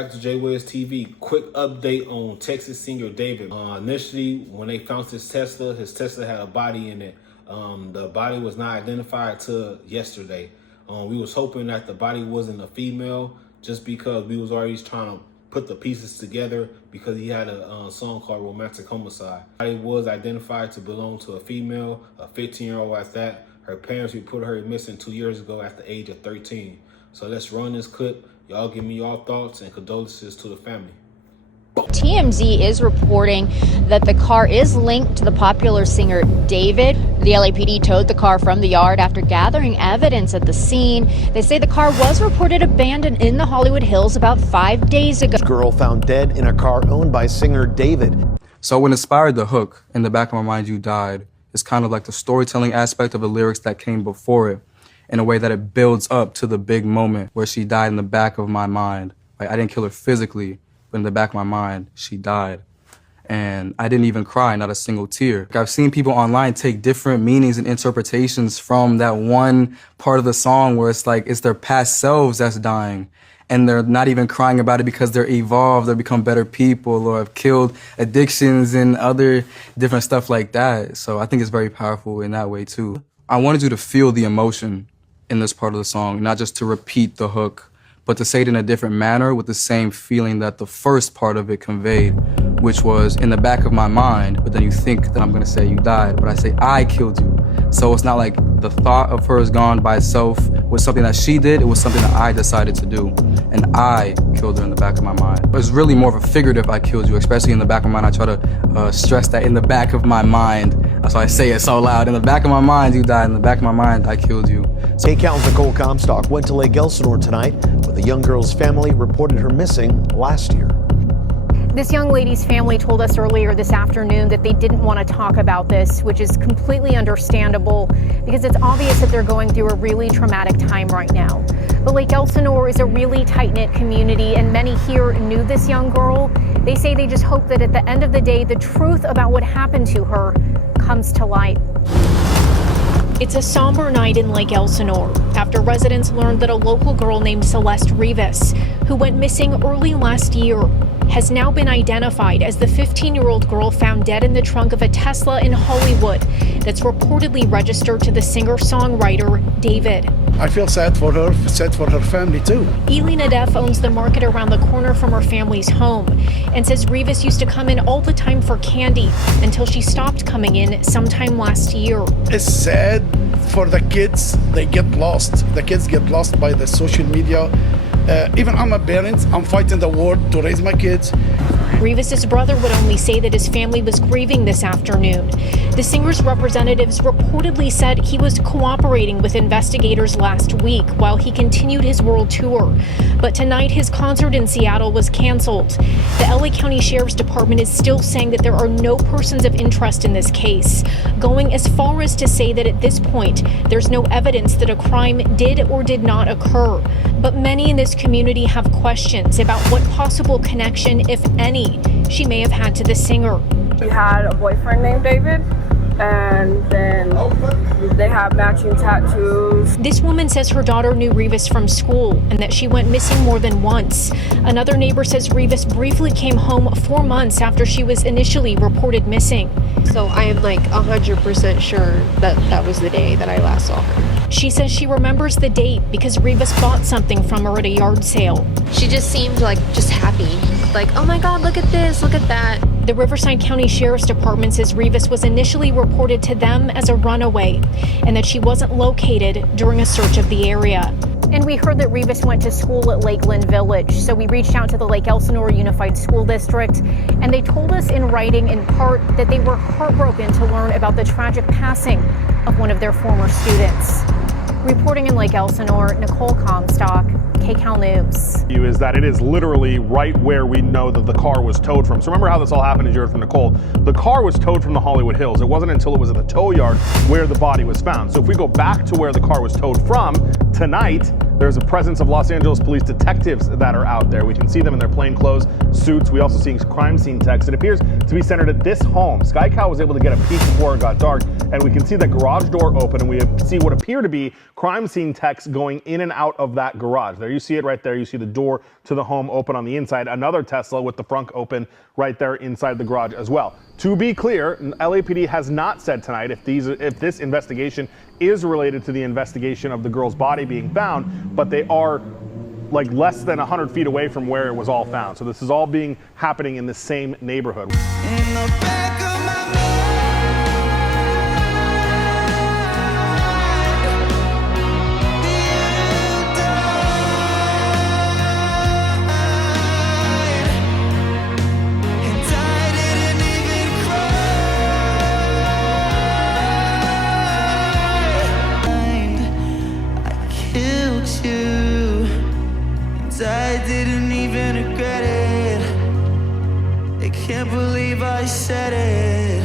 Back to Jwiztv. Quick update on Texas singer David. Initially, when they found his Tesla had a body in it. The body was not identified till yesterday. We was hoping that the body wasn't a female, just because we was already trying to put the pieces together, because he had a song called Romantic Homicide. The body was identified to belong to a female, a 15-year-old at that. Her parents reported her missing 2 years ago at the age of 13. So let's run this clip. Y'all give me your thoughts and condolences to the family. TMZ is reporting that the car is linked to the popular singer David. The LAPD towed the car from the yard after gathering evidence at the scene. They say the car was reported abandoned in the Hollywood Hills about 5 days ago. Girl found dead in a car owned by singer David. So what inspired the hook, "In the Back of My Mind You Died," is kind of like the storytelling aspect of the lyrics that came before it, in a way that it builds up to the big moment where she died in the back of my mind. Like, I didn't kill her physically, but in the back of my mind, she died. And I didn't even cry, not a single tear. I've seen people online take different meanings and interpretations from that one part of the song where it's like it's their past selves that's dying. And they're not even crying about it because they're evolved, they've become better people, or have killed addictions and other different stuff like that. So I think it's very powerful in that way too. I wanted you to feel the emotion in this part of the song, not just to repeat the hook, but to say it in a different manner with the same feeling that the first part of it conveyed, which was in the back of my mind, but then you think that I'm gonna say you died, but I say I killed you. So it's not like the thought of her is gone by itself was something that she did, it was something that I decided to do. And I killed her in the back of my mind. But it's really more of a figurative I killed you, especially in the back of my mind. I try to stress that in the back of my mind. That's why I say it so loud. In the back of my mind, you died. In the back of my mind, I killed you. KCAL's Nicole Comstock went to Lake Elsinore tonight, where the young girl's family reported her missing last year. This young lady's family told us earlier this afternoon that they didn't want to talk about this, which is completely understandable because it's obvious that they're going through a really traumatic time right now. But Lake Elsinore is a really tight-knit community, and many here knew this young girl. They say they just hope that at the end of the day, the truth about what happened to her comes to light. It's a somber night in Lake Elsinore after residents learned that a local girl named Celeste Rivas, who went missing early last year, has now been identified as the 15-year-old girl found dead in the trunk of a Tesla in Hollywood that's reportedly registered to the singer-songwriter David. I feel sad for her, sad for her family too. Eli Nadef owns the market around the corner from her family's home and says Rivas used to come in all the time for candy until she stopped coming in sometime last year. It's sad for the kids, they get lost. The kids get lost by the social media. Even I'm a parent, I'm fighting the war to raise my kids. Rivas' brother would only say that his family was grieving this afternoon. The singer's representatives reportedly said he was cooperating with investigators last week while he continued his world tour. But tonight, his concert in Seattle was canceled. The LA County Sheriff's Department is still saying that there are no persons of interest in this case, going as far as to say that at this point, there's no evidence that a crime did or did not occur. But many in this community have questions about what possible connection, if any, she may have had to the singer. She had a boyfriend named David, and then they have matching tattoos. This woman says her daughter knew Rivas from school and that she went missing more than once. Another neighbor says Rivas briefly came home 4 months after she was initially reported missing. So I am like 100% sure that that was the day that I last saw her. She says she remembers the date because Rivas bought something from her at a yard sale. She just seemed like just happy. Like, oh my God, look at this, look at that. The Riverside County Sheriff's Department says Rivas was initially reported to them as a runaway and that she wasn't located during a search of the area. And we heard that Rivas went to school at Lakeland Village, so we reached out to the Lake Elsinore Unified School District, and they told us in writing, in part, that they were heartbroken to learn about the tragic passing of one of their former students. Reporting in Lake Elsinore, Nicole Comstock, KCAL News. Is that it is literally right where we know that the car was towed from. So remember how this all happened, as you heard from Nicole. The car was towed from the Hollywood Hills. It wasn't until it was at the tow yard where the body was found. So if we go back to where the car was towed from, tonight, There's a presence of Los Angeles police detectives that are out there. We can see them in their plainclothes suits. We also see crime scene techs. It appears to be centered at this home. Sky Cow was able to get a peek before it got dark, and we can see the garage door open, and we see what appear to be crime scene techs going in and out of that garage. There you see it right there. You see the door to the home open on the inside. Another Tesla with the front open right there inside the garage as well. To be clear, LAPD has not said tonight if this investigation is related to the investigation of the girl's body being found, but they are like less than 100 feet away from where it was all found. So this is all happening in the same neighborhood. I didn't even regret it. I can't believe I said it.